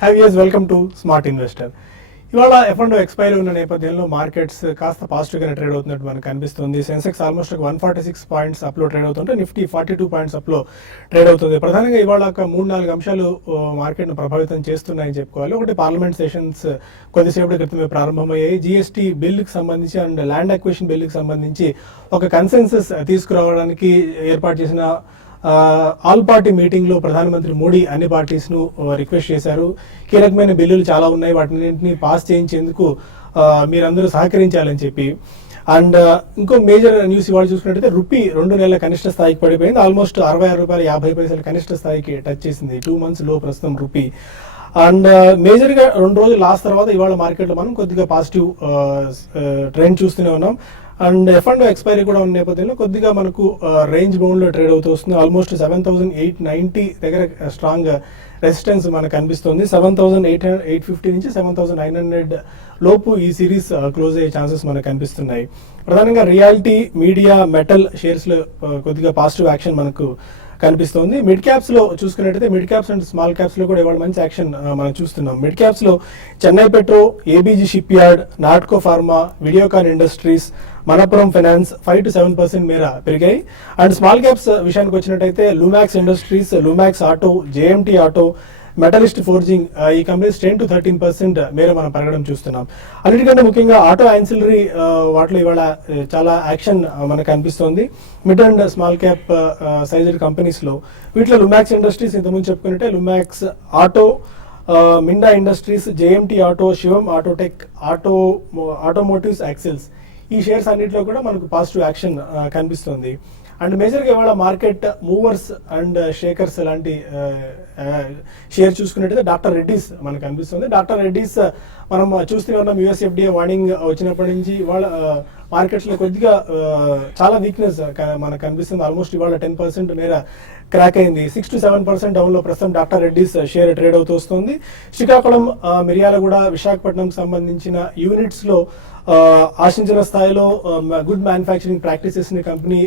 Hi viewers, welcome to smart investor. ఇవాళ F&O expiry ఉన్న నేపథ్యంలో మార్కెట్స్ కాస్త పాజిటివ్గానే ట్రేడ్ అవుతున్నట్టు మనకు కనిపిస్తుంది. సెన్సెక్స్ ఆల్మోస్ట్ 146 పాయింట్స్ అప్లో ట్రేడ్ అవుతుంటే నిఫ్టీ 42 పాయింట్స్ అప్లో ట్రేడ్ అవుతుంది. ప్రధానంగా ఇవాళ ఒక 3-4 అంశాలు మార్కెట్ను ప్రభావితం చేస్తున్నాయని చెప్పుకోవాలి. ఒకటి, పార్లమెంట్ సెషన్స్ కొద్దిసేపటి క్రితమే ప్రారంభమయ్యాయి. జీఎస్టీ బిల్లుకి సంబంధించి అండ్ ల్యాండ్ అక్విజిషన్ బిల్లుకి సంబంధించి ఒక కన్సెన్సస్ తీసుకురావడానికి ఏర్పాటు చేసిన ఆల్ పార్టీ మీటింగ్ లో ప్రధానమంత్రి మోడీ అన్ని పార్టీస్ ను రిక్వెస్ట్ చేశారు. కీలకమైన బిల్లులు చాలా ఉన్నాయి, వాటిని పాస్ చేయించేందుకు మీరందరూ సహకరించాలని చెప్పి. అండ్ ఇంకో మేజర్ న్యూస్ ఇవాళ చూసుకున్నట్టయితే రూపీ 2 నెలల కనిష్ట స్థాయికి పడిపోయింది. ఆల్మోస్ట్ ₹66.50 కనిష్ట స్థాయికి టచ్ చేసింది. 2 months లో ప్రస్తుతం రూపీ. అండ్ మేజర్ గా 2 రోజులు లాస్ట్ తర్వాత ఇవాళ మార్కెట్ లో మనం కొద్దిగా పాజిటివ్ ట్రెండ్ చూస్తూనే ఉన్నాం. అండ్ F&O ఎక్స్పైరీ కూడా ఉన్న నేపథ్యంలో కొద్దిగా మనకు రేంజ్ బౌండ్ లో ట్రేడ్ అవుతూ వస్తుంది. ఆల్మోస్ట్ 7,890 దగ్గర స్ట్రాంగ్ రెసిస్టెన్స్ మనకు కనిపిస్తుంది. 7,850 నుంచి 7,900 లోపు ఈ సిరీస్ క్లోజ్ అయ్యే ఛాన్సెస్ మనకు కనిపిస్తున్నాయి. ప్రధానంగా రియాలిటీ, మీడియా, మెటల్ షేర్స్ లో కొద్దిగా పాజిటివ్ యాక్షన్ మనకు కనిపిస్తోంది. మిడ్ క్యాప్స్ లో చూసుకున్నట్టయితే mid caps and small caps లో కూడా ఇవాళ మంచి యాక్షన్ మనం చూస్తున్నాం. మిడ్ క్యాప్స్ లో Chennai petro, ABG ship yard, Natco pharma, Videocon industries, Manappuram finance 5 to 7% మేర పెరిగాయి. అండ్ స్మాల్ క్యాప్స్ విషయానికి వచ్చినట్టయితే Lumax industries, Lumax auto, JMT auto, Metalyst forging ఈ కంపెనీస్ 10 to 13% మేర మనం పెరగడం చూస్తున్నాం. అన్నిటికంటే ముఖ్యంగా ఆటో యాన్సిలరీ వాటిలో ఇవాళ చాలా యాక్షన్ మనకు కనిపిస్తోంది. Mid and small cap sized companies లో వీటిలో లుమాక్స్ ఇండస్ట్రీస్ ఇంతకుముందు చెప్పుకున్నట్టే Lumax auto, Minda industries, JMT auto, Shivam Autotech, automotives, axles ఈ షేర్స్ అన్నింటిలో కూడా మనకు పాజిటివ్ యాక్షన్ కనిపిస్తుంది. అండ్ మేజర్గా ఇవాళ మార్కెట్ మూవర్స్ అండ్ షేకర్స్ లాంటి షేర్ చూసుకున్నట్టయితే డాక్టర్ రెడ్డీస్ మనకు కనిపిస్తుంది. డాక్టర్ రెడ్డీస్ మనం చూస్తూనే ఉన్నాం. USFDA వార్నింగ్ వచ్చినప్పటి నుంచి ఇవాళ మార్కెట్స్ లో కొద్దిగా చాలా వీక్నెస్ మనకు కనిపిస్తుంది. ఆల్మోస్ట్ ఇవాళ 10% మేర క్రాక్ అయింది. 6 to 7% డౌన్ లో ప్రస్తుతం డాక్టర్ రెడ్డీస్ షేర్ ట్రేడ్ అవుతూ వస్తుంది. శ్రీకాకుళం, మిర్యాలగూడ, విశాఖపట్నం సంబంధించిన యూనిట్స్ లో ఆశించిన స్థాయిలో గుడ్ మ్యానుఫ్యాక్చరింగ్ ప్రాక్టీసెస్ ని కంపెనీ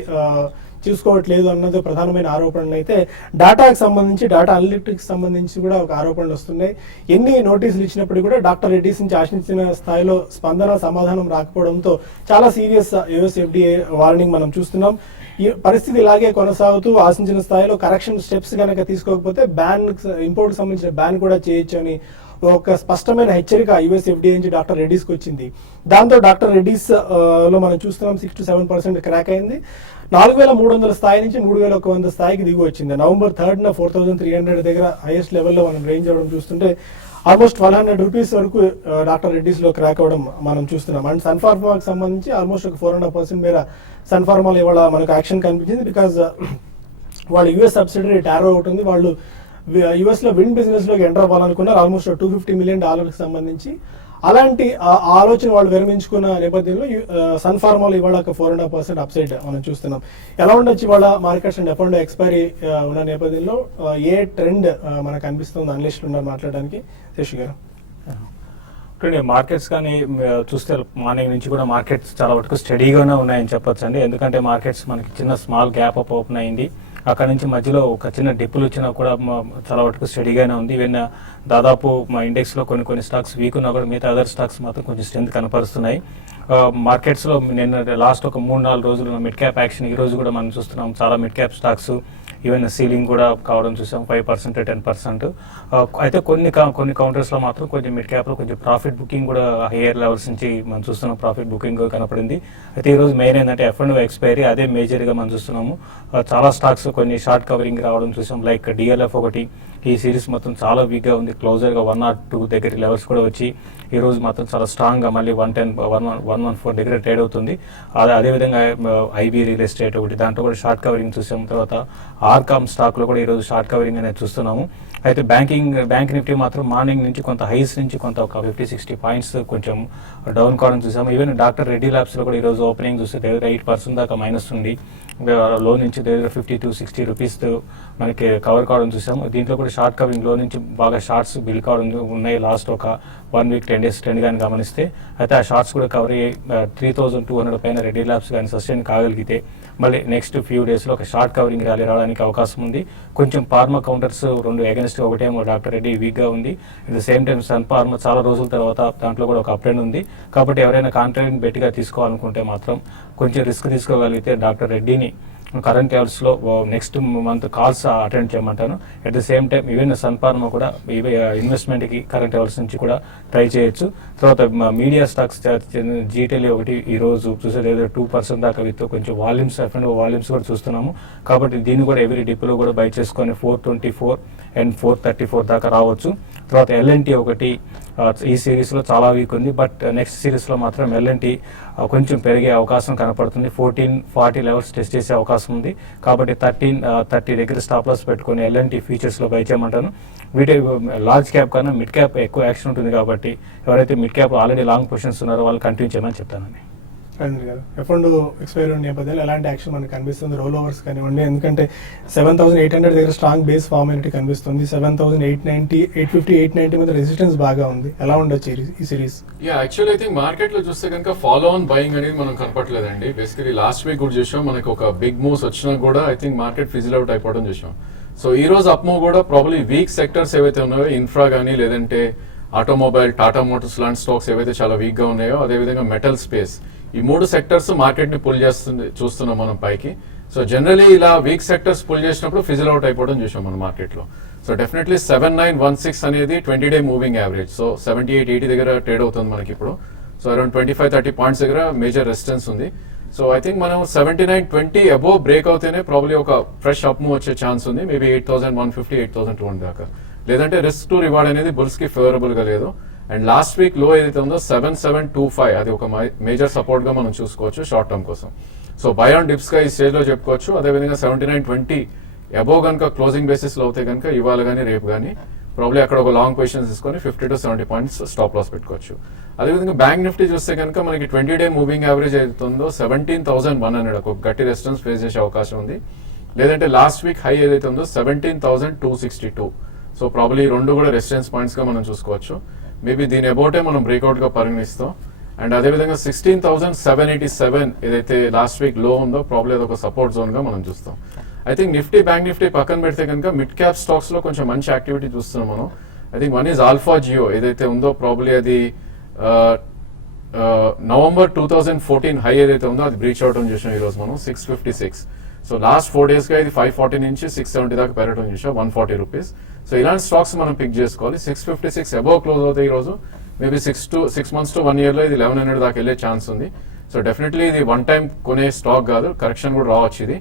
చూసుకోవట్లేదు అన్నది ప్రధానమైన ఆరోపణలు. అయితే డాటాకి సంబంధించి, డాటా అనలిటిక్స్ సంబంధించి కూడా ఒక ఆరోపణలు వస్తున్నాయి. ఎన్ని నోటీసులు ఇచ్చినప్పుడు కూడా డాక్టర్ రెడ్డీస్ నుంచి ఆశించిన స్థాయిలో స్పందన, సమాధానం రాకపోవడంతో చాలా సీరియస్ USFDA వార్నింగ్ మనం చూస్తున్నాం. ఈ పరిస్థితి ఇలాగే కొనసాగుతూ ఆశించిన స్థాయిలో కరెక్షన్ స్టెప్స్ కనుక తీసుకోకపోతే ఇంపోర్ట్ సంబంధించిన బ్యాన్ కూడా చేయొచ్చు అని ఒక స్పష్టమైన హెచ్చరిక USFDA నుంచి డాక్టర్ రెడ్డీస్కి వచ్చింది. దాంతో డాక్టర్ రెడ్డీస్ లో మనం చూస్తున్నాం 6 to 7% క్రాక్ అయింది. 4,300 స్థాయి నుంచి 3,100 స్థాయికి దిగి వచ్చింది. November 3rd 4,300 దగ్గర హైయెస్ట్ లెవెల్లో మనం రేంజ్ అవ్వడం చూస్తుంటే ఆల్మోస్ట్ ₹1,200 వరకు డాక్టర్ రెడ్డీస్ లో క్రాక్ అవ్వడం మనం చూస్తున్నాం. అండ్ సన్ఫార్మాకి సంబంధించి ఆల్మోస్ట్ ఒక 4.5% మేర సన్ఫార్మాలో ఇవాళ మనకు యాక్షన్ కనిపించింది. బికాజ్ వాళ్ళు US సబ్సిడరీ టారో ఒకటి ఉంది. వాళ్ళు US లో విండ్ బిజినెస్ లోకి ఎంటర్ అవ్వాలనుకున్నారు. ఆల్మోస్ట్ $250 million సంబంధించి అలాంటి ఆలోచన వాళ్ళు విరమించుకున్న నేపథ్యంలో సన్ఫార్మాలో ఇవాళ ఒక 4.5% అప్సైడ్ మనం చూస్తున్నాం. ఎలా ఉండొచ్చు ఇవాళ మార్కెట్స్ అండ్ F&O ఎక్స్పైరీ ఉన్న నేపథ్యంలో ఏ ట్రెండ్ మనకు అనిపిస్తుంది? అనలిస్టులు ఉన్నారు మాట్లాడడానికి. శశి గారు, మార్కెట్స్ కానీ చూస్తే మార్నింగ్ నుంచి కూడా మార్కెట్స్ చాలా వరకు స్టడీగానే ఉన్నాయని చెప్పొచ్చు అండి. ఎందుకంటే మార్కెట్స్ మనకి చిన్న స్మాల్ గ్యాప్ అప్ ఓపెన్ అయింది. అక్కడ నుంచి మధ్యలో ఒక చిన్న డిప్పులు వచ్చినా కూడా చాలా వరకు స్టడీగానే ఉంది. ఈవెన్ దాదాపు మా ఇండెక్స్లో కొన్ని స్టాక్స్ వీక్ ఉన్నా కూడా మిగతా అదర్ స్టాక్స్ మాత్రం కొంచెం స్ట్రెంత్ కనపరుస్తున్నాయి. మార్కెట్స్లో నిన్న లాస్ట్ ఒక 3-4 రోజులు మిడ్ క్యాప్ యాక్షన్ ఈ రోజు కూడా మనం చూస్తున్నాం. చాలా mid cap stocks even ceiling కూడా కావడం చూసాం 5% 10%. అయితే కొన్ని కౌంటర్స్లో మాత్రం కొంచెం మిడ్ క్యాప్లో కొంచెం ప్రాఫిట్ బుకింగ్ కూడా హైయర్ లెవెల్స్ నుంచి మనం చూస్తున్నాం. ప్రాఫిట్ బుకింగ్ కనపడింది. అయితే ఈరోజు మెయిన్ ఏంటంటే F&O ఎక్స్పైరీ అదే మేజర్గా మనం చూస్తున్నాము. చాలా స్టాక్స్ కొన్ని షార్ట్ కవరింగ్ రావడం చూసాం. లైక్ DLF ఒకటి. ఈ సిరీస్ మొత్తం చాలా వీక్గా ఉంది. క్లోజర్గా 102 దగ్గర లెవెల్స్ కూడా వచ్చి ఈ రోజు మాత్రం చాలా స్ట్రాంగ్గా మళ్ళీ 110, 114 దగ్గర ట్రేడ్ అవుతుంది. అదేవిధంగా IB రియల్ ఎస్టేట్ ఒకటి, దాంట్లో కూడా షార్ట్ కవరింగ్ చూసాం. తర్వాత ఆర్కామ్ స్టాక్లో కూడా ఈరోజు షార్ట్ కవరింగ్ అనేది చూస్తున్నాము. అయితే బ్యాంక్ నిఫ్టీ మాత్రం మార్నింగ్ నుంచి కొంత హైస్ నుంచి కొంత ఒక 50-60 పాయింట్స్ కొంచెం డౌన్ కావడం చూసాము. ఈవెన్ డాక్టర్ రెడ్డి ల్యాబ్స్లో కూడా ఈరోజు ఓపెనింగ్ చూస్తే దగ్గర 8% దాకా మైనస్ ఉంది. లో నుంచి దగ్గర 50 to 60 రూపీస్ మనకి కవర్ కావడం చూసాము. దీంట్లో కూడా షార్ట్ కవరింగ్ లో నుంచి బాగా షార్ట్స్ బిల్ కావడం ఉన్నాయి. లాస్ట్ ఒక 1 week 10 days ట్రెండ్ కానీ గమనిస్తే అయితే ఆ షార్ట్స్ కూడా కవర్ అయ్యి 3,200 పైన రెడ్డి ల్యాబ్స్ కానీ సస్టైన్ కాగలిగితే మళ్ళీ నెక్స్ట్ ఫ్యూ డేస్లో ఒక షార్ట్ కవరింగ్ ర్యాలీ రావడానికి రావడానికి అవకాశం ఉంది. కొంచెం ఫార్మా కౌంటర్స్ 2 అగెన్స్ట్, ఒకటేమో డాక్టర్ రెడ్డి వీక్గా ఉంది. At the same time Sun pharma చాలా రోజుల తర్వాత దాంట్లో కూడా ఒక అప్ ట్రెండ్ ఉంది. కాబట్టి ఎవరైనా కాంట్రాక్ట్ బెట్గా తీసుకోవాలనుకుంటే మాత్రం కొంచెం రిస్క్ తీసుకోగలిగితే డాక్టర్ రెడ్డిని కరెంట్ లెవెల్స్లో నెక్స్ట్ మంత్ కాల్స్ అటెండ్ చేయమంటాను. At the same time even Sun Pharma కూడా ఇన్వెస్ట్మెంట్కి కరెంట్ లెవెల్స్ నుంచి కూడా ట్రై చేయొచ్చు. తర్వాత మీడియా స్టాక్స్ జీటీఎల్ ఒకటి ఈరోజు చూసేది ఏదో 2% దాకా విత్ కొంచెం వాల్యూమ్స్ కూడా చూస్తున్నాము. కాబట్టి దీన్ని కూడా ఎవరీ డిప్లో కూడా బై చేసుకొని 424 అండ్ 434 దాకా రావచ్చు. తర్వాత ఎల్ఎన్టీ ఒకటి ఈ సిరీస్లో చాలా వీక్ ఉంది. బట్ నెక్స్ట్ సిరీస్లో మాత్రం ఎల్ఎన్టీ కొంచెం పెరిగే అవకాశం కనపడుతుంది. 1440 లెవెల్స్ టెస్ట్ చేసే అవకాశం ఉంది. కాబట్టి 1330 దగ్గర స్టాప్ లాస్ పెట్టుకొని ఎల్ఎన్టీ ఫ్యూచర్స్లో బై చేయమంటాను. వీటి లార్జ్ క్యాప్ కన్నా మిడ్ క్యాప్ ఎక్కువ యాక్షన్ ఉంటుంది. కాబట్టి ఎవరైతే mid cap already long positions ఉన్నారో వాళ్ళు కంటిన్యూ చేయమని చెప్తానండి. రంజిత్ గారు, F&O ఎక్స్పైరీ నేపథ్యంలో ఎలాంటి యాక్షన్ మనకు కనిపిస్తుంది? రోల్ ఓవర్స్ కానివ్వండి, ఎందుకంటే 7800 దగ్గర స్ట్రాంగ్ బేస్ ఫార్మ్ అయినట్టు కనిపిస్తుంది. 7890, 850, 890 మధ్య రెసిస్టెన్స్ బాగా ఉంది. ఎలా ఉండొచ్చు ఈ series? Actually I think market లో చూస్తే కనుక ఫాలో ఆన్ బయింగ్ అనేది మనం కనపట్లేదండి. బేసికలీ లాస్ట్ వీక్ కూడా చూసాం, మనకు ఒక బిగ్ మూవ్స్ వచ్చినా కూడా I think market fizzle out అయిపోవడం చూసాం. సో ఈ రోజు అప్ మూవ్ కూడా ప్రాబ్లీ వీక్ సెక్టర్స్ ఏవైతే ఉన్నాయో, ఇన్ఫ్రా కానీ లేదంటే ఆటోమొబైల్, టాటా మోటార్స్ లాంటి స్టాక్స్ ఏవైతే చాలా వీక్ గా ఉన్నాయో, అదేవిధంగా మెటల్ స్పేస్, ఈ 3 సెక్టర్స్ మార్కెట్ ని పుల్ చూస్తున్నాం మనం పైకి. సో జనరలీ ఇలా వీక్ సెక్టర్స్ పుల్ చేసినప్పుడు ఫిజిల్ అవుట్ అయిపోవడం చూసాం మన మార్కెట్ లో. సో డెఫినెట్లీ 7916 అనేది 20-day మూవింగ్ యావరేజ్. సో 7880 దగ్గర ట్రేడ్ అవుతుంది మనకి ఇప్పుడు. సో అరౌండ్ 25-30 పాయింట్స్ దగ్గర మేజర్ రెసిస్టెన్స్ ఉంది. సో ఐ థింక్ మనం 7920 అబోవ్ బ్రేక్ అవుతేనే ప్రాబ్లీ ఒక ఫ్రెష్ అప్ మూవ్ వచ్చే ఛాన్స్ ఉంది. మేబీ 8150, 8200 దాకా. లేదంటే రిస్క్ టు రివార్డ్ అనేది బుల్స్ కి ఫేవరబుల్ గా లేదు. అండ్ లాస్ట్ వీక్ లో ఏదైతే ఉందో 7725, అది ఒక మేజర్ సపోర్ట్ గా మనం చూసుకోవచ్చు షార్ట్ టర్మ్ కోసం. సో బై ఆన్ డిప్స్ గా ఈ స్టేజ్ లో చెప్పుకోవచ్చు. అదేవిధంగా 7920 అబోవ్ కనుక క్లోజింగ్ బేసిస్ లో అవుతే కనుక ఇవాళ కానీ రేపు కానీ ప్రాబ్లీ అక్కడ ఒక లాంగ్ పొజిషన్ తీసుకొని 50 to 70 పాయింట్స్ స్టాప్ లాస్ పెట్టుకోవచ్చు. అదేవిధంగా బ్యాంక్ నిఫ్టీ చూస్తే కనుక మనకి 20-day మూవింగ్ యావరేజ్ ఏదైతుందో 17,100 ఒక గట్టి రెసిస్టెన్స్ ఫేస్ చేసే అవకాశం ఉంది. లేదంటే లాస్ట్ వీక్ హై ఏదైతే ఉందో 17,262. సో ప్రాబ్లీ రెండు కూడా రెసిస్టెన్స్ పాయింట్స్ గా మనం చూసుకోవచ్చు. మేబీ దీని అబౌటే మనం బ్రేక్అవుట్ గా పరిగణిస్తాం. అండ్ అదేవిధంగా 16,787 ఏదైతే లాస్ట్ వీక్ లో ఉందో ప్రాబ్లీ అదొక సపోర్ట్ జోన్ గా మనం చూస్తాం. I think Nifty, bank Nifty పక్కన పెడితే కనుక మిడ్ క్యాప్ స్టాక్స్ లో కొంచెం మంచి యాక్టివిటీ చూస్తున్నాం మనం. I think one is Alpha Geo ఏదైతే ఉందో ప్రాబ్లీ అది నవంబర్ 2014 హై ఏదైతే ఉందో అది బ్రీచ్ అవడం చూసాం ఈ రోజు మనం 656. సో లాస్ట్ 4 days గా ఇది 540 నుంచి 670 దాకా పెరగడం చూసాం, 140 రూపీస్. సో ఇలాంటి స్టాక్స్ మనం పిక్ చేసుకోవాలి. 656 అబోవ్ క్లోజ్ అవుతాయి ఈ రోజు. మేబీ 6 months to 1 year లో ఇది 1100 దాకా వెళ్ళే ఛాన్స్ ఉంది. సో డెఫినెట్లీ ఇది వన్ టైం కొనే స్టాక్ కాదు, కరెక్షన్ కూడా రావచ్చు ఇది.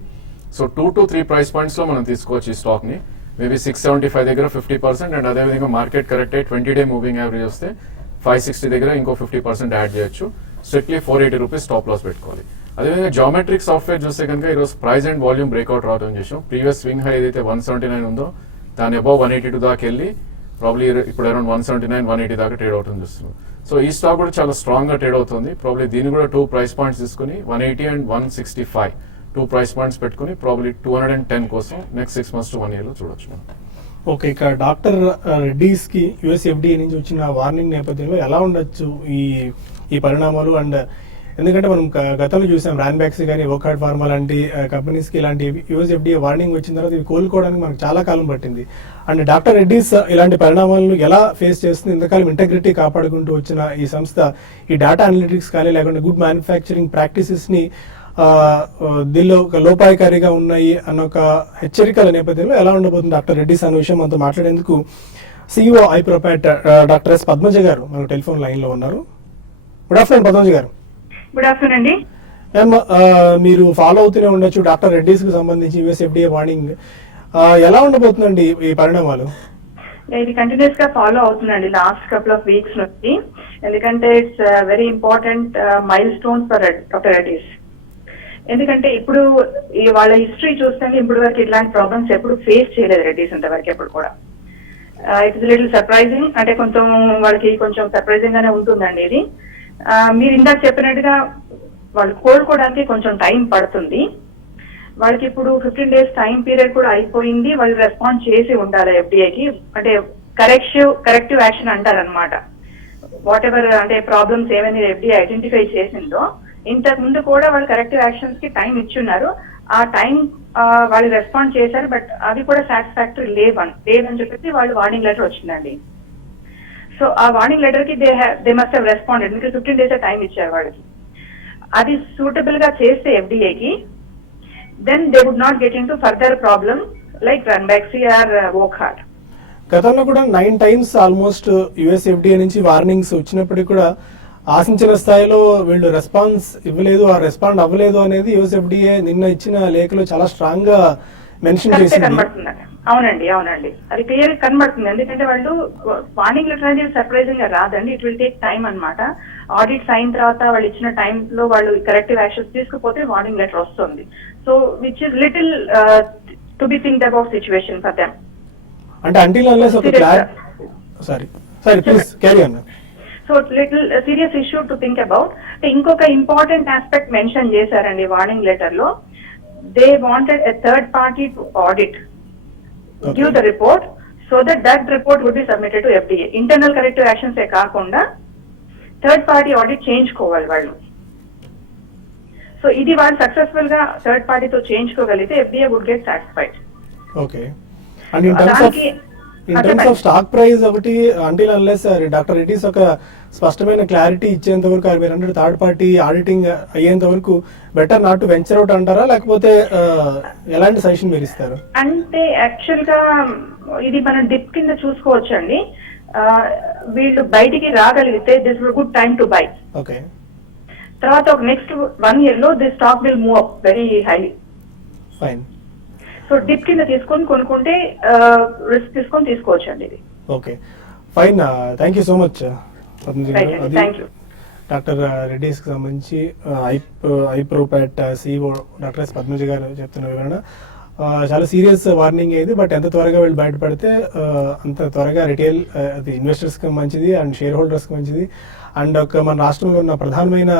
సో 2 to 3 ప్రైస్ పాయింట్స్ లో మనం తీసుకోవచ్చు ఈ స్టాక్ ని. మేబీ 675 దగ్గర 50%, అండ్ అదేవిధంగా మార్కెట్ కరెక్ట్ అయ్యి 20-day మూవింగ్ యావరేజ్ వస్తే 560 దగ్గర ఇంకో 50% యాడ్ చేయొచ్చు. స్ట్రిక్ట్లీ 480 రూపీస్ స్టాప్ లాస్ పెట్టుకోవాలి. అదేవిధంగా జామెట్రిక్ సాఫ్ట్వేర్ చూస్తే కనుక ఈరోజు ప్రైస్ అండ్ వాల్యూమ్ బ్రేక్అవుట్ రావడం చేసాం. ప్రీవియస్ స్వింగ్ హై ఏదైతే 179 ఉందో దాని అబౌవ్ 182 దాకా వెళ్ళి ప్రాబ్లీ ఇప్పుడు అరౌండ్ 179, 180 దాకా ట్రేడ్ అవుతుంది చూస్తున్నాం. సో ఈ స్టాక్ కూడా చాలా స్ట్రాంగ్ గా ట్రేడ్ అవుతుంది. ప్రాబ్లీ దీన్ని కూడా 2 ప్రైస్ పాయింట్స్ తీసుకుని 180 and 165 2 ప్రైస్ పాయింట్స్ పెట్టుకుని ప్రాబ్లీ 210 కోసం నెక్స్ట్ 6 months to 1 year లో చూడొచ్చు మనం. ఓకే, ఇక డాక్టర్ రెడ్డీస్ కి యుఎస్ఎఫ్డిఏ నుంచి వచ్చిన వార్నింగ్ నేపథ్యంలో ఎలా ఉండొచ్చు ఈ పరిణామాలు? అండ్ ఎందుకంటే మనం గతంలో చూసాం రాన్బ్యాక్స్ కానీ వోకార్డ్ ఫార్మా లాంటి కంపెనీస్కి ఇలాంటి యుఎస్ఎఫ్డిఏ వార్నింగ్ వచ్చిన తర్వాత ఇవి కోలుకోవడానికి మనకు చాలా కాలం పట్టింది. అండ్ డాక్టర్ రెడ్డీస్ ఇలాంటి పరిణామాలను ఎలా ఫేస్ చేస్తుంది? ఇంతకాలం ఇంటెగ్రిటీ కాపాడుకుంటూ వచ్చిన ఈ సంస్థ ఈ డేటా అనలిటిక్స్ కానీ లేకుంటే గుడ్ మ్యానుఫ్యాక్చరింగ్ ప్రాక్టీసెస్ని దీనిలో ఒక లోపాయకారిగా ఉన్నాయి అన్న ఒక హెచ్చరికల నేపథ్యంలో ఎలా ఉండబోతుంది డాక్టర్ రెడ్డీస్ అనే విషయం మనతో మాట్లాడేందుకు సిఇఓ ఐప్రోపాట్ డాక్టర్ ఎస్ పద్మజ గారు మనకు టెలిఫోన్ లైన్లో ఉన్నారు. గుడ్ ఆఫ్టర్నూన్ పద్మజ గారు. గుడ్ ఆఫ్టర్నూన్ అండి. మ్యామ్, మీరు ఫాలో అవుతూనే ఉండొచ్చు డాక్టర్ రెడ్డీస్ కి సంబంధించి యుఎస్ఎఫ్డిఏ వార్నింగ్. ఎలా ఉండబోతుందండి ఈ పరిణామాలు? ఇది కంటిన్యూస్ గా ఫాలో అవుతుందండి లాస్ట్ కపుల్ ఆఫ్ వీక్స్ నుంచి. ఎందుకంటే it's very important milestone for doctor Reddy's. ఎందుకంటే ఇప్పుడు వాళ్ళ హిస్టరీ చూస్తే ఇప్పుడు వరకు ఇట్లాంటి ప్రాబ్లమ్స్ ఎప్పుడు ఫేస్ చేయలేదు రెడ్డీస్ ఇంతవరకు ఎప్పుడు కూడా. ఇట్స్ లిటిల్ సర్ప్రైజింగ్, అంటే కొంచెం వాళ్ళకి కొంచెం సర్ప్రైజింగ్ గానే ఉంటుందండి ఇది. మీరు ఇందాక చెప్పినట్టుగా వాళ్ళు కోలుకోవడానికి కొంచెం టైం పడుతుంది. వాళ్ళకి ఇప్పుడు 15 days టైం పీరియడ్ కూడా అయిపోయింది. వాళ్ళు రెస్పాన్స్ చేసి ఉండాలి ఎఫ్డిఏకి. అంటే కరెక్టివ్ యాక్షన్ అంటారనమాట. వాట్ ఎవర్ అంటే ప్రాబ్లమ్స్ ఏమైనా ఎఫ్డిఏ ఐడెంటిఫై చేసిందో ఇంతకు ముందు కూడా వాళ్ళు కరెక్టివ్ యాక్షన్స్ కి టైం ఇచ్చున్నారు. ఆ టైం వాళ్ళు రెస్పాండ్ చేశారు, బట్ అది కూడా సాటిస్ఫాక్టరీ లేదని చెప్పేసి వాళ్ళు వార్నింగ్ లెటర్ వచ్చిందండి. సో ఆ వార్నింగ్ లెటర్ కి దే మస్ట్ హావ్ రెస్పాండెడ్, ఇంకా 15 days టైం ఇచ్చారు వాళ్ళకి. అది సూటబుల్ గా చేస్తే ఎఫ్డీఏకి, then they would not get into further problem like Ranbaxy or Wockhardt. గతంలో కూడా 9 times ఆల్మోస్ట్ యుఎస్ ఎఫ్డిఏ నుంచి వార్నింగ్స్ వచ్చినప్పటికీ కూడా ఆశించిన స్థాయిలో వీళ్ళు రెస్పాన్స్ ఇవ్వలేదు, ఆ రెస్పాండ్ అవ్వలేదు అనేది యుఎస్ ఎఫ్డిఏ నిన్న ఇచ్చిన లేఖలో చాలా స్ట్రాంగ్ గా మెన్షన్ చేసింది. కనబడుతుంది. అవునండి, అది క్లియర్ కనబడుతుంది. ఎందుకంటే వాళ్ళు వార్నింగ్ లెటర్ అనేది సర్ప్రైజింగ్ గా రాదండి, ఇట్ విల్ టేక్ టైం అన్నమాట. ఆడిట్స్ అయిన తర్వాత వాళ్ళు ఇచ్చిన టైంలో వాళ్ళు కరెక్టివ్ యాక్షన్స్ తీసుకుపోతే వార్నింగ్ లెటర్ వస్తుంది. So which is little to be think about situation for them. అంటే అంటిల్ అన్లెస్ ఒక sorry please carry on. So little serious issue to think about. ఇంకొక ఇంపార్టెంట్ ఆస్పెక్ట్ మెన్షన్ చేశారండి warning letter లో. They wanted a third party to audit, give the report so that report would be submitted to FDA. Internal corrective actions ఏ కాకుండా third party audit చేయించుకోవాలి వాళ్ళు. So ఇది వాళ్ళు successful గా third పార్టీతో చేయించుకోగలిగితే FDA would get satisfied. Okay. And in terms of stock price ఒకటి until unless doctor Reddy's ఒక స్పష్టమైన క్లారిటీ ఇచ్చేంత వరకు మీరు అంటే థర్డ్ పార్టీ ఆడిటింగ్ అయ్యేంత వరకు better not to venture out అంటారా, లేకపోతే ఎలాంటి సజెషన్ మీరు ఇస్తారు? అంటే యాక్చువల్ గా ఇది మనం డిప్ కింద చూసుకోవచ్చు అండి. వీళ్ళు బయటికి రాగలిగితే this will good time to buy. Okay. తర్వాత ఒక నెక్స్ట్ 1 year లో this stock will move up very highly. Fine. So dip కింద తీసుకొని కొనుక్కుంటే రిస్క్ తీసుకొని తీసుకోవచ్చు అండి ఇది. Okay fine. Thank you so much doctor Reddy's కి సంబంధించి ఐప్రోపాట్ CEO doctor S Padmaja garu చెప్తున్న వివరణ. చాలా సీరియస్ వార్నింగ్ అయింది, బట్ ఎంత త్వరగా వీళ్ళు బయటపడితే అంత త్వరగా రిటైల్ అది ఇన్వెస్టర్స్కి మంచిది అండ్ షేర్ హోల్డర్స్కి మంచిది. అండ్ ఒక మన రాష్ట్రంలో ఉన్న ప్రధానమైన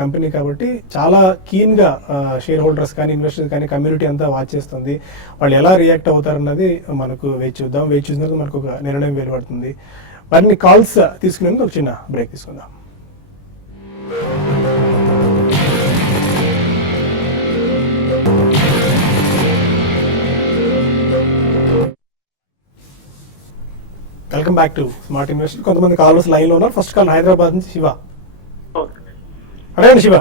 కంపెనీ కాబట్టి చాలా కీన్గా షేర్ హోల్డర్స్ కానీ ఇన్వెస్టర్స్ కానీ కమ్యూనిటీ అంతా వాచ్ చేస్తుంది. వాళ్ళు ఎలా రియాక్ట్ అవుతారన్నది మనకు వేచి చూద్దాం. వేచి చూసినందుకు మనకు ఒక నిర్ణయం వేరుపడుతుంది. వారిని కాల్స్ తీసుకునేందుకు ఒక చిన్న బ్రేక్ తీసుకుందాం. Welcome back to smart investor. కొంతమంది కాలర్స్ లైన్ లో ఉన్నారు. ఫస్ట్ కాల్ హైదరాబాద్ నుంచి శివ. అడగండి శివ.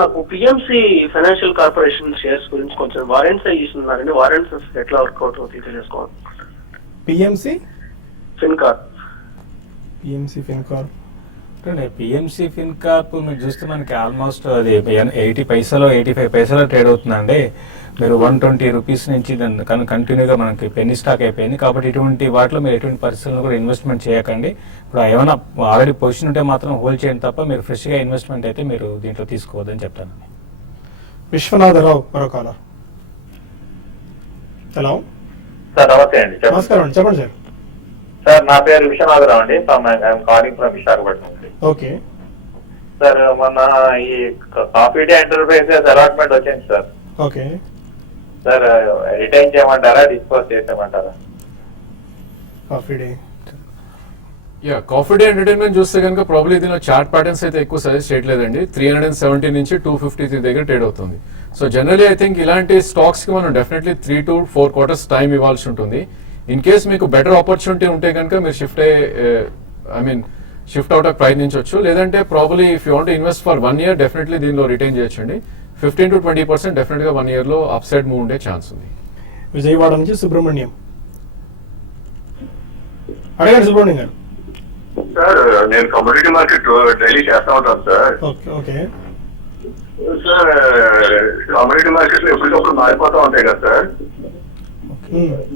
నాకు పిఎంసి ఫైనాన్షియల్ కార్పొరేషన్ షేర్స్ గురించి కొంచెం వారెంట్స్ ఇస్తున్నారండి. వారెంట్స్ ఎట్లా వర్కౌట్ అవుతాయి తెలుసుకోవాలి. పిఎంసి ఫిన్కార్. పిఎంసి ఫిన్కార్ పిఎంసి ఫిన్కార్ప్ మీరు చూస్తే మనకి ఆల్మోస్ట్ అది 80 పైసలో 85 పైసలో ట్రేడ్ అవుతుందండి. మీరు 120 రూపీస్ నుంచి కానీ కంటిన్యూగా మనకి పెన్నీ స్టాక్ అయిపోయింది. కాబట్టి ఇటువంటి వాటిలో మీరు ఎటువంటి పరిస్థితుల్లో కూడా ఇన్వెస్ట్మెంట్ చేయకండి. ఇప్పుడు ఏమైనా ఆల్రెడీ పొజిషన్ ఉంటే మాత్రం హోల్డ్ చేయండి తప్ప మీరు ఫ్రెష్గా ఇన్వెస్ట్మెంట్ అయితే మీరు దీంట్లో తీసుకోవద్దని చెప్తాను. విశ్వనాథరావు మరో కాలర్. హలో సార్, నమస్తే అండి. నమస్కారం అండి, చెప్పండి సార్. సార్, నా పేరు విశ్వనాథరావు అండి. Calling from Visakhapatnam. Okay sir, మొన్న ఈ కాఫీ డే ఎంటర్ప్రైజెస్ అలాట్మెంట్ వచ్చింది సార్. ఓకే సార్, రిటైన్ చేయమంటారా, డిస్పోజ్ చేసేయమంటారా? Coffee Day Coffee Day entertainment చూస్తే కనుక ప్రాబ్లీ దీనిలో చార్ట్ ప్యాటర్న్స్ అయితే ఎక్కువ సజెస్ట్ చేయట్లేదండి. 370 నుంచి 253 దగ్గర ట్రేడ్ అవుతుంది. సో జనరలీ ఐ థింక్ ఇలాంటి స్టాక్స్ కి మనం డెఫినెట్లీ 3 to 4 quarters టైం ఇవ్వాల్సి ఉంటుంది. ఇన్ కేస్ మీకు బెటర్ ఆపర్చునిటీ ఉంటే కనుక మీరు షిఫ్ట్ అవుట్ ప్రయత్నించవచ్చు. లేదంటే probably if you want invest for 1 year definitely దీనిలో రిటైన్ చేయొచ్చండి. 15 to 20% డెఫినెట్ గా 1 year లో అప్ సైడ్ మూవ్ ఉండే ఛాన్స్ ఉంది. విజయవాడ నుంచి సుబ్రహ్మణ్యం. అడగండి సుబ్రహ్మణ్యం గారు. సార్, నేను కమోడిటీ మార్కెట్ డైలీ చేస్తా ఉంటాను sir. Okay sir, commodity market లో ఎప్పటికప్పుడు మారిపోతా ఉంటాయి కదా సార్.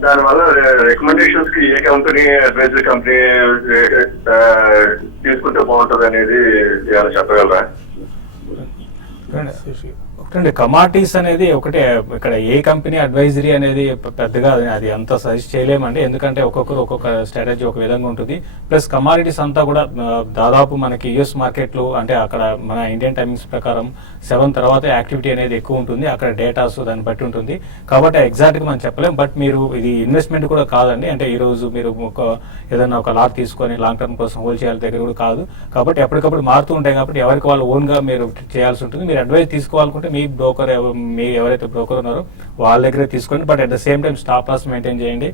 దానివల్ల రికమెండేషన్స్ కి ఏ కంపెనీ అడ్వైజరీ కంపెనీ తీసుకుంటే బాగుంటుంది అనేది ఏమైనా చెప్పగలరా? ఒకటండి, కమాడిటీస్ అనేది ఒకటే. ఇక్కడ ఏ కంపెనీ అడ్వైజరీ అనేది పెద్దగా అది అంత సజెస్ట్ చేయలేమండి. ఎందుకంటే ఒక్కొక్కరు ఒక్కొక్క స్ట్రాటజీ ఒక విధంగా ఉంటుంది. ప్లస్ కమాడిటీస్ అంతా కూడా దాదాపు మనకి యుఎస్ మార్కెట్లు అంటే అక్కడ మన ఇండియన్ టైమింగ్స్ ప్రకారం 7 తర్వాత యాక్టివిటీ అనేది ఎక్కువ ఉంటుంది. అక్కడ డేటాస్ దాన్ని బట్టి ఉంటుంది. కాబట్టి ఎగ్జాక్ట్గా మనం చెప్పలేం. బట్ మీరు ఇది ఇన్వెస్ట్మెంట్ కూడా కాదండి. అంటే ఈ రోజు మీరు ఏదైనా ఒక లాట్ తీసుకొని లాంగ్ టర్మ్ కోసం హోల్డ్ చేయాలి దగ్గర కూడా కాదు. కాబట్టి ఎప్పటికప్పుడు మారుతూ ఉంటాయి. కాబట్టి ఎవరికి వాళ్ళు ఓన్గా మీరు చేయాల్సి ఉంటుంది. మీరు అడ్వైజ్ తీసుకోవాలనుకుంటే మీ మీ బ్రోకర్ మీరు ఎవరైతే బ్రోకర్ ఉన్నారో వాళ్ళ దగ్గరే తీసుకోండి. But at the same time stop loss maintain చేయండి.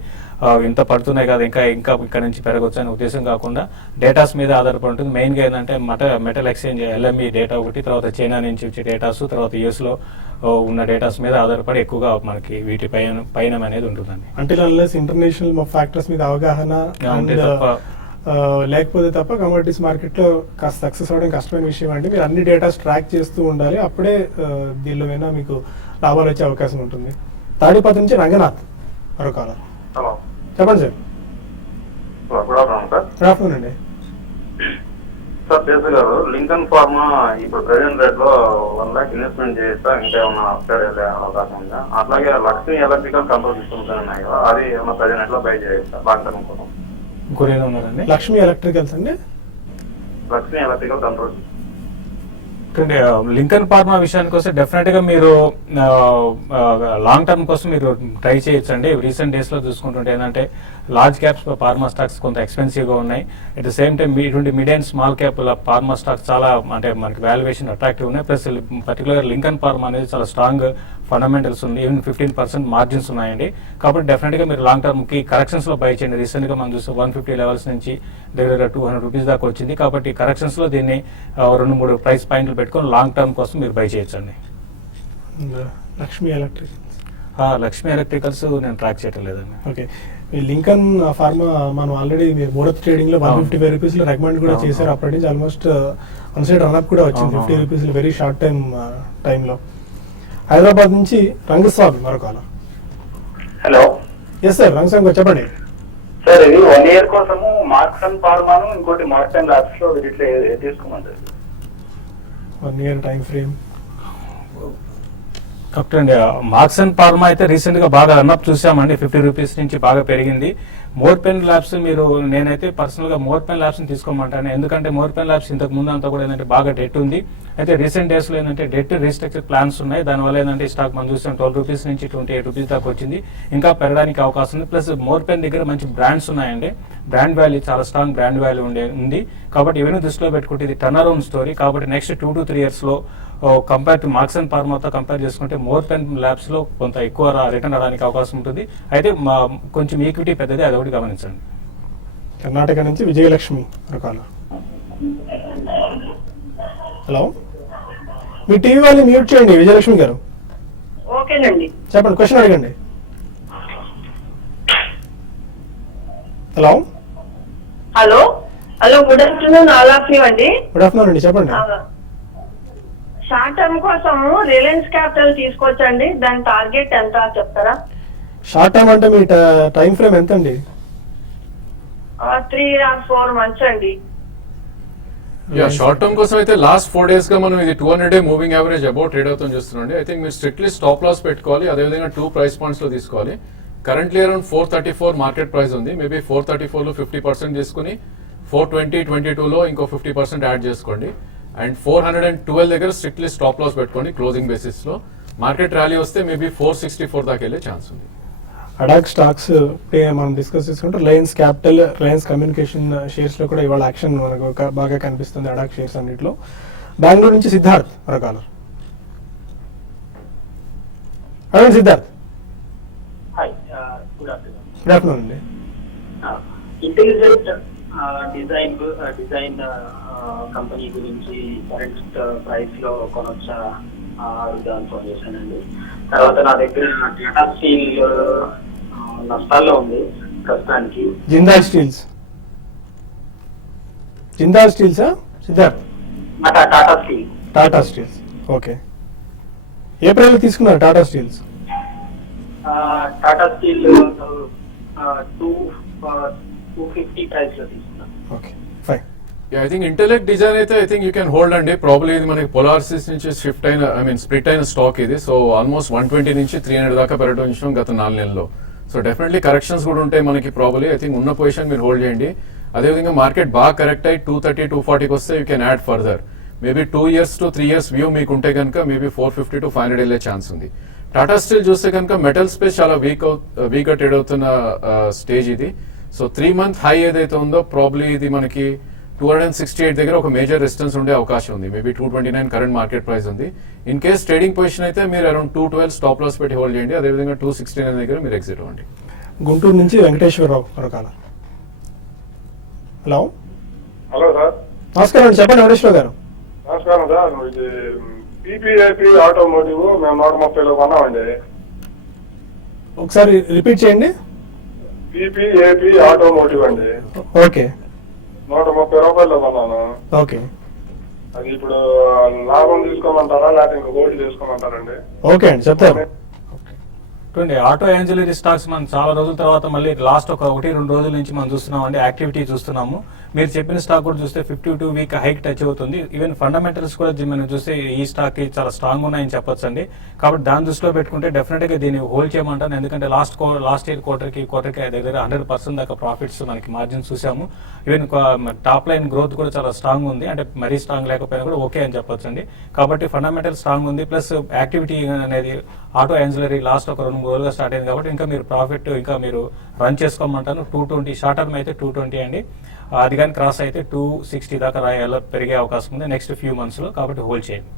ఇంత పడుతున్నాయి కదా ఇంకా ఇక్కడ నుంచి పెరగవచ్చు అనే ఉద్దేశం కాకుండా డేటాస్ మీద ఆధారపడి ఉంటుంది. మెయిన్గా ఏంటంటే మెటల్ ఎక్స్చేంజ్ LME డేటా ఒకటి, తర్వాత చైనా నుంచి వచ్చే డేటాస్, తర్వాత యూఎస్లో ఉన్న డేటాస్ మీద ఆధారపడి ఎక్కువగా మనకి వీటి పైన అనేది ఉంటుందండి. అంటే అన్లెస్ ఇంటర్నేషనల్ ఫ్యాక్టర్స్ మీద అవగాహన ఉంటే తప్ప లేకపోతే తప్ప కమోడిటీస్ మార్కెట్లో కాస్త సక్సెస్ అవ్వడం కష్టమైన విషయం. అంటే మీరు అన్ని డేటాస్ ట్రాక్ చేస్తూ ఉండాలి, అప్పుడే దీనిలో అయినా మీకు లాభాలు వచ్చే అవకాశం ఉంటుంది. తాడిపత్రి నుంచి రంగనాథ్ మరో కాలర్. హలో చెప్పండి sir. Good afternoon sir. Good afternoon అండి. సార్ దేశ గారు, లింకన్ ఫార్మా ఇప్పుడు ప్రెసెంట్ రేట్ లో 1 lakh ఇన్వెస్ట్మెంట్ చేస్తా ఇంకా ఏమన్నా అప్సైడ్ వెళ్ళే అవకాశం ఉందా? అట్లాగే లక్ష్మీ ఎలక్ట్రికల్ కంట్రోల్ సిస్టమ్స్ ఉన్నాయి కదా, అది ఏమన్నా ప్రెసెంట్ రేట్ లో బై చేయొచ్చా లాంగ్ టర్మ్ కోసం? ఇంకోటి ఏదో ఉన్నారండి. లక్ష్మీ ఎలక్ట్రికల్స్ అండి. Lakshmi electrical control Lincoln pharma విషయానికి వస్తే డెఫినెట్ గా మీరు లాంగ్ టర్మ్ కోసం మీరు ట్రై చేయొచ్చండి. రీసెంట్ డేస్ లో చూసుకుంటుంటే ఏంటంటే లార్జ్ క్యాప్స్ ఫార్మా స్టాక్స్ కొంత ఎక్స్పెన్సివ్ గా ఉన్నాయి. అట్ ద సేమ్ టైం ఇటువంటి mid and small cap pharma stocks చాలా అంటే మనకి వాల్యుయేషన్ అట్రాక్టివ్ ఉన్నాయి. ప్లస్ పర్టికులర్ లింకన్ ఫార్మా అనేది చాలా స్ట్రాంగ్ ఫండమెంటల్స్ ఉంది. ఈవెన్ 15% మార్జిన్స్ ఉన్నాయండి. కాబట్టి డెఫినెట్ గా మీరు లాంగ్ టర్మ్ కి కరెక్షన్స్ లో బై చేయండి. రీసెంట్ గా మనం చూస్తే 150 లెవెల్స్ నుంచి దగ్గర 200 రూపీస్ దాకా వచ్చింది. కాబట్టి కరెక్షన్స్ లో దీన్ని 2-3 ప్రైస్ పాయింట్లు పెట్టుకొని లాంగ్ టర్మ్ కోసం మీరు బై చేయొచ్చండి. లక్ష్మీ ఎలక్ట్రికల్స్. లక్ష్మీ ఎలక్ట్రికల్స్ నేను ట్రాక్ చేయటం లేదండి. ఓకే. ఈ లింకన్ ఫార్మా మనం ఆల్రెడీ మీరు ముహూర్త్ ట్రేడింగ్ లో 155 రూపీస్ లో రికమెండ్ కూడా చేశారు. అప్పటి నుంచి ఆల్మోస్ట్ వన్ సైడ్ రన్అప్ కూడా వచ్చింది 50 రూపీస్ వెరీ షార్ట్ టైంలో. హైదరాబాద్ నుంచి రంగస్వామి మరో కాలం. హలో. ఎస్ సార్, రంగస్వామి గారు చెప్పండి. సార్ ఇది 1 year కోసము మార్క్సన్ ఫార్మాను ఇంకోటి మార్క్సన్ ల్యాబ్స్ లో ఇట్లా తీసుకోమంటారు. 1 year టైం ఫ్రేమ్. కరెక్ట్ అండి. మార్క్సన్ ఫార్మా అయితే రీసెంట్ గా బాగా రన్అప్ చూసామండి. 50 రూపీస్ నుంచి బాగా పెరిగింది. మోర్పెన్ ల్యాబ్స్ మీరు నేనైతే పర్సనల్ గా మోర్పెన్ ల్యాబ్స్ ని తీసుకోమంటాను. ఎందుకంటే మోర్పెన్ ల్యాబ్స్ ఇంతకు ముందు అంతా కూడా ఏంటంటే బాగా డెట్ ఉంది. అయితే రీసెంట్ డేస్ లో ఏంటంటే డెట్ రీస్ట్రక్చర్ ప్లాన్స్ ఉన్నాయి. దానివల్ల ఏంటంటే ఈ స్టాక్ మనం చూసాం 12 రూపీస్ నుంచి 28 రూపీస్ దాకా వచ్చింది. ఇంకా పెరగడానికి అవకాశం ఉంది. ప్లస్ మోర్పెన్ దగ్గర మంచి బ్రాండ్స్ ఉన్నాయండి. బ్రాండ్ వాల్యూ చాలా స్ట్రాంగ్ బ్రాండ్ వాల్యూ ఉంది. కాబట్టి ఇవన్నీ దృష్టిలో పెట్టుకుంటే ఇది టర్న్ అరౌండ్ స్టోరీ. కాబట్టి నెక్స్ట్ 2 to 3 years లో కంపేర్ టు మార్క్సన్ ఫార్మాతో కంపేర్ చేసుకుంటే మోర్పెన్ ల్యాబ్స్ లో కొంత ఎక్కువ రిటర్న్ రావడానికి అవకాశం ఉంటుంది. అయితే కొంచెం ఈక్విటీ పెద్దది, అదొకటి గమనించండి. కర్ణాటక నుంచి విజయలక్ష్మి రకాల. హలో, మీ టీవీ వాళ్ళు మ్యూట్ చేయండి విజయలక్ష్మి గారు. ఓకేనండి, చెప్పండి, క్వశ్చన్ అడగండి. Hello hello hello good afternoon all of you అండి. గుడ్ ఆఫ్టర్నూన్ అండి, చెప్పండి. షార్ట్ టర్మ్ కోసము రిలయన్స్ క్యాపిటల్ తీసుకోవచ్చండి, దాని టార్గెట్ ఎంత చెప్తారా? షార్ట్ టర్మ్ అంటే మీ టైం ఫ్రేమ్ ఎంత అండి? 3 or 4 months అండి. షార్ట్ టర్మ్ కోసం అయితే లాస్ట్ 4 days గా మనం ఇది 200-day moving average about trade అవుతుంది చూస్తున్నాండి. ఐ థింక్ మీరు స్ట్రిక్ట్లీ స్టాప్ లాస్ పెట్టుకోవాలి. అదేవిధంగా 2 price points లో తీసుకోవాలి. కరెంట్లీ అరౌండ్ 434 మార్కెట్ ప్రైస్ ఉంది. మేబీ 434 లో 50% తీసుకుని 420-22 లో ఇంకో 50% యాడ్ చేసుకోండి. అండ్ 412 దగ్గర స్ట్రిక్ట్లీ స్టాప్ లాస్ పెట్టుకోండి క్లోజింగ్ బేసిస్ లో. మార్కెట్ ర్యాలీ వస్తే మేబీ 464 దాకా వెళ్ళే ఛాన్స్ ఉంది. అడాక్ స్టాక్స్ మనం డిస్కస్ చేసుకుంటే Reliance capital, Reliance communication shares లో కూడా ఇవాళ యాక్షన్ మనకు బాగా కనిపిస్తుంది అడాక్ షేర్స్ అన్నింటిలో. బెంగళూరు నుంచి సిద్ధార్థ్ రకాల. అదే Siddharth, good afternoon. Good afternoon అండి. ఇంటెలిజెంట్ డిజైన్ కంపెనీ గురించి కరెంట్ ప్రైస్ లో కొనొచ్చా అడుగుదామని ఫోన్ చేశానండి. తర్వాత నా దగ్గర టాటా స్టీల్ నష్టాల్లో ఉంది ప్రస్తుతానికి. జిందాల్ స్టీల్స్. జిందాల్ స్టీల్సా సిద్ధార్థ్? టాటా స్టీల్స్. ఓకే, ఏ ప్రైస్ తీసుకున్నారు Tata steels? Tata steel 250 price లో తీసుకున్నాను. Okay, fine. I think Intellect Design అయితే I think you can hold అండి. ప్రాబ్లీ ఇది మనకి పొలారిసిస్ నుంచి షిఫ్ట్ అయిన స్ప్లిట్ అయిన స్టాక్ ఇది. సో ఆల్మోస్ట్ 120 నుంచి 300 దాకా పెరగడం చూసాం గత 4 నెలల్లో. సో డెఫినెట్లీ కరెక్షన్స్ కూడా ఉంటాయి మనకి. ప్రాబ్లీ ఐ థింక్ ఉన్న పొజిషన్ మీరు హోల్డ్ చేయండి. అదేవిధంగా మార్కెట్ బాగా కరెక్ట్ అయ్యి 230-240కి వస్తే you can add further. Maybe 2 years to 3 years view మీకు ఉంటే కనుక మేబీ 450 to 500 వెళ్ళే ఛాన్స్ ఉంది. టాటా స్టీల్ చూస్తే కనుక మెటల్ స్పేస్ చాలా వీక్గా ట్రేడ్ అవుతున్న స్టేజ్ ఇది. సో 3-month హై ఏదైతే ఉందో ప్రాబ్లీ ఇది మనకి 268 దగ్గర ఒక మేజర్ రెసిస్టెన్స్ ఉండే అవకాశం ఉంది. మేబీ 229 కరెంట్ మార్కెట్ ప్రైస్ ఉంది. ఇన్ కేస్ ట్రేడింగ్ పొజిషన్ అయితే మీరు అరౌండ్ 212 స్టాప్ లాస్ పెట్టి హోల్డ్ చేయండి. అదేవిధంగా 269 దగ్గర మీరు ఎగ్జిట్ అవ్వండి. గుంటూరు నుంచి వెంకటేశ్వరరావు మరొకాల. Hello hello sir. నమస్కారం అండి, చెప్పండి వెంకటేశ్వర గారు. నమస్కారం సార్. ఇది పీపీఏపీ ఆటోమోటివ్ మేము 130లో కొన్నామండి. ఒకసారి రిపీట్ చేయండి. పీపీఏపీ ఆటోమోటివ్ అండి. ఓకే 130 రూపాయల్లో కొన్నాను. ఓకే అది ఇప్పుడు లాభం తీసుకోమంటారా లేకపోతే ఇంకా గోల్డ్ తీసుకోమంటారండి? ఓకే అండి, చెప్తాను. చూడండి, ఆటో యాంజిలరీ స్టాక్స్ మనం చాలా రోజుల తర్వాత మళ్ళీ లాస్ట్ ఒక 1-2 రోజుల నుంచి మనం చూస్తున్నాం అండి, యాక్టివిటీ చూస్తున్నాము. మీరు చెప్పిన స్టాక్ కూడా చూస్తే 52 వీక్ హైక్ టచ్ అవుతుంది. ఈవెన్ ఫండమెంటల్స్ కూడా మనం చూస్తే ఈ స్టాక్ చాలా స్ట్రాంగ్ ఉన్నాయని చెప్పొచ్చు అండి. కాబట్టి దాని దృష్టిలో పెట్టుకుంటే డెఫినెట్ గా దీన్ని హోల్డ్ చేయమంటాను. ఎందుకంటే లాస్ట్ ఇయర్ క్వార్టర్కి దగ్గర 100% దాకా ప్రాఫిట్స్ మనకి మార్జిన్స్ చూసాము. ఈవెన్ టాప్ లైన్ గ్రోత్ కూడా చాలా స్ట్రాంగ్ ఉంది. అంటే మరీ స్ట్రాంగ్ లేకపోయినా కూడా ఓకే అని చెప్పొచ్చు అండి. కాబట్టి ఫండమెంటల్ స్ట్రాంగ్ ఉంది. ప్లస్ యాక్టివిటీ అనేది ఆటో యాంజిలరీ లాస్ట్ ఒక 2-3 రోజులుగా స్టార్ట్ అయింది. కాబట్టి ఇంకా మీరు ప్రాఫిట్ ఇంకా మీరు రన్ చేసుకోమంటాను. 220 షార్ట్ టర్మ్ అయితే 220 అండి. అది కానీ క్రాస్ అయితే 260 దాకా పెరిగే అవకాశం ఉంది నెక్స్ట్ ఫ్యూ మంత్స్ లో. కాబట్టి హోల్డ్ చేయండి.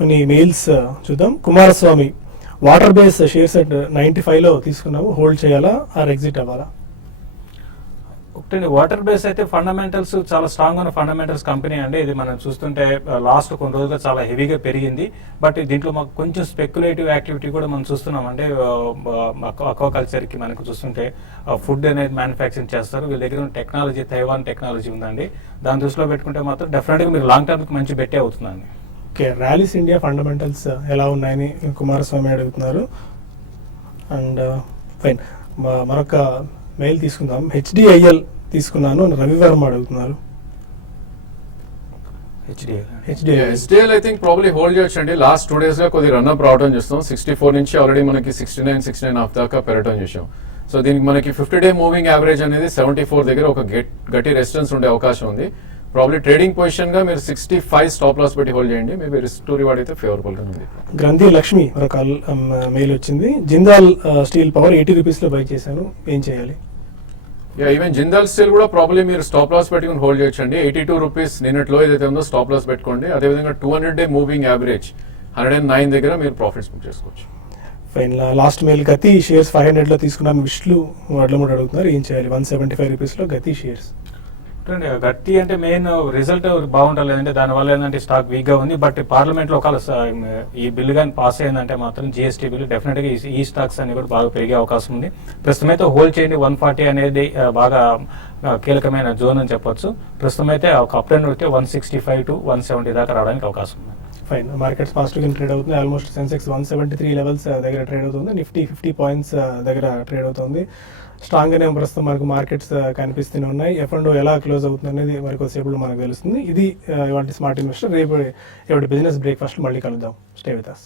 కొన్ని మెయిల్స్ చూద్దాం. Kumaraswamy, water base shares at 95లో తీసుకున్నాము, హోల్డ్ చేయాలా ఆర్ ఎగ్జిట్ అవ్వాలా? ఒకటి వాటర్ బేస్ అయితే ఫండమెంటల్స్ చాలా స్ట్రాంగ్ ఉన్న ఫండమెంటల్స్ కంపెనీ అండి. ఇది మనం చూస్తుంటే లాస్ట్ కొన్ని రోజులుగా చాలా హెవీగా పెరిగింది. బట్ దీంట్లో మాకు కొంచెం స్పెక్యులేటివ్ యాక్టివిటీ కూడా మనం చూస్తున్నాం. అంటే అక్వాకల్చర్ కి మనకు చూస్తుంటే ఫుడ్ అనేది మ్యానుఫ్యాక్చరింగ్ చేస్తారు. వీళ్ళ దగ్గర టెక్నాలజీ, తైవాన్ టెక్నాలజీ ఉందండి. దాని దృష్టిలో పెట్టుకుంటే మాత్రం డెఫినెట్ గా మీరు లాంగ్ టర్మ్ కి మంచి బెట్టే అవుతుందండి. ఓకే, ర్యాలీస్ ఇండియా ఫండమెంటల్స్ ఎలా ఉన్నాయని కుమారస్వామి అడుగుతున్నారు. అండ్ ఫైన్, మరొక మెయిల్ తీసుకుందాం. HDIL తీసుకున్నాను రవివర్మ అడుగుతున్నారు. HDL I think probably hold చేయొచ్చండి. లాస్ట్ 2 days గా కొద్దిగా రన్అప్ రావడం చూస్తాం. 64 నుంచి ఆల్రెడీ మనకి 69.5 దాకా పెరగడం చూసాం. సో దీనికి మనకి 50-day మూవింగ్ యావరేజ్ అనేది 74 దగ్గర ఒక గట్టి రెసిస్టెన్స్ ఉండే అవకాశం ఉంది. ప్రాబ్లీ ట్రేడింగ్ పొజిషన్ గా మీరు 65 స్టాప్ లాస్ పెట్టి హోల్డ్ చేయండి. మేబీ రిస్క్ టు రివార్డ్ అయితే ఫేవరబుల్ గా ఉంది. గ్రంథి లక్ష్మి ఒక మెయిల్ వచ్చింది. జిందాల్ స్టీల్ పవర్ 80 రూపీస్లో బై చేశాను, ఏం చేయాలి? ఈవెన్ జిందాల్ స్టీల్ కూడా ప్రాబ్లీ మీరు స్టాప్ లాస్ పెట్టుకుని హోల్డ్ చేయొచ్చండి. 82 రూపీస్ నిన్నట్లో ఏదైతే ఉందో స్టాప్ లాస్ పెట్టుకోండి. అదేవిధంగా 200-day మూవింగ్ యావరేజ్ 109 దగ్గర మీరు ప్రాఫిట్స్ బుక్ చేసుకోవచ్చు. ఫైన్, లాస్ట్ మెయిల్ గతి షేర్స్ 500లో తీసుకున్నాను, విష్ణు వడ్లమూడి అడుగుతున్నారు, ఏం చేయాలి? 175 రూపీస్లో గతి షేర్స్. గట్టి అంటే మెయిన్ రిజల్ట్ బాగుంటలేదు అంటే దానివల్ల ఏంటంటే స్టాక్ వీక్ గా ఉంది. బట్ పార్లమెంట్ లో ఒకవేళ ఈ బిల్లు కానీ పాస్ అయిందంటే మాత్రం GST బిల్లు డెఫినెట్ గా ఈ స్టాక్స్ అన్ని కూడా బాగా పెరిగే అవకాశం ఉంది. ప్రస్తుతం అయితే హోల్డ్ చేయండి. 140 అనేది బాగా కీలకమైన జోన్ అని చెప్పొచ్చు. ప్రస్తుతం అయితే ఒక అప్ అండ్ అయితే 165 to 170 దాకా రావడానికి అవకాశం ఉంది. ఫైన్, మార్కెట్స్ పాజిటివ్గా ట్రేడ్ అవుతుంది. ఆల్మోస్ట్ సెన్సెక్స్ 173 లెవెల్స్ దగ్గర ట్రేడ్ అవుతుంది. నిఫ్టీ 50 పాయింట్స్ దగ్గర ట్రేడ్ అవుతుంది. స్ట్రాంగ్గానే ప్రస్తుతం మనకు మార్కెట్స్ కనిపిస్తూనే ఉన్నాయి. F&O ఎలా క్లోజ్ అవుతుంది అనేది మరి కొద్దిసేపులో మనకు తెలుస్తుంది. ఇది ఇవాళ స్మార్ట్ ఇన్వెస్టర్. రేపు బిజినెస్ బ్రేక్ఫాస్ట్ మళ్ళీ కలుద్దాం. Stay with us.